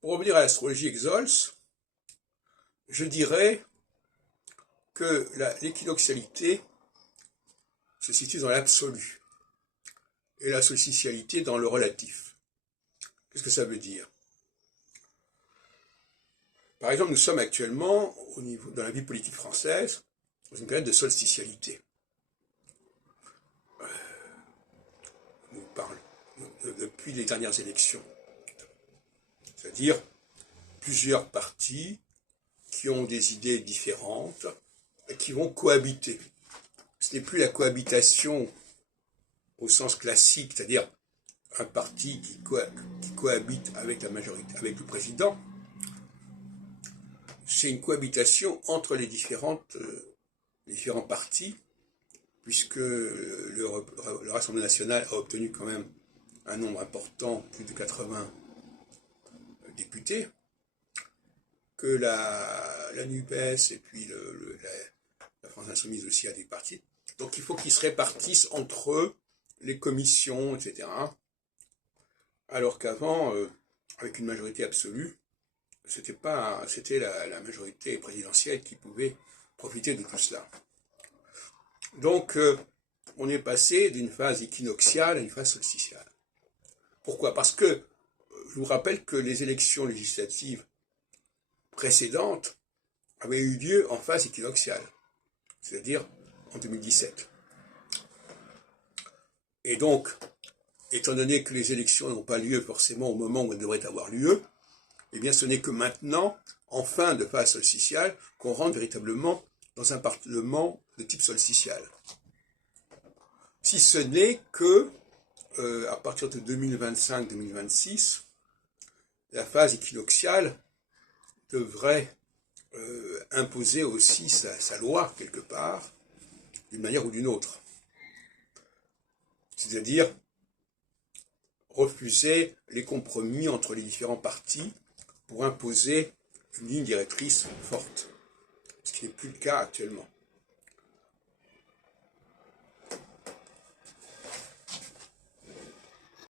Pour revenir à l'astrologie Exols, je dirais que l'équinoxialité se situe dans l'absolu et la solsticialité dans le relatif. Qu'est-ce que ça veut dire? Par exemple, nous sommes actuellement, dans la vie politique française, dans une période de solsticialité. Nous parlons depuis les dernières élections. C'est-à-dire plusieurs partis qui ont des idées différentes et qui vont cohabiter. Ce n'est plus la cohabitation au sens classique, c'est-à-dire un parti qui cohabite avec la majorité, avec le président. C'est une cohabitation entre les différents partis, puisque le Rassemblement national a obtenu quand même un nombre important, plus de 80 députés, que la NUPES et puis la France Insoumise aussi a des partis. Donc il faut qu'ils se répartissent entre eux les commissions, etc. Alors qu'avant, avec une majorité absolue, c'était la majorité présidentielle qui pouvait profiter de tout cela. Donc, on est passé d'une phase équinoxiale à une phase solsticiale. Pourquoi? Parce que, je vous rappelle que les élections législatives précédentes avaient eu lieu en phase équinoxiale, c'est-à-dire en 2017. Et donc, étant donné que les élections n'ont pas lieu forcément au moment où elles devraient avoir lieu, eh bien ce n'est que maintenant, en fin de phase solsticiale, qu'on rentre véritablement dans un parlement de type solsticial. Si ce n'est que, à partir de 2025-2026, la phase équinoxiale devrait imposer aussi sa loi, quelque part, d'une manière ou d'une autre. C'est-à-dire refuser les compromis entre les différents partis pour imposer une ligne directrice forte, ce qui n'est plus le cas actuellement.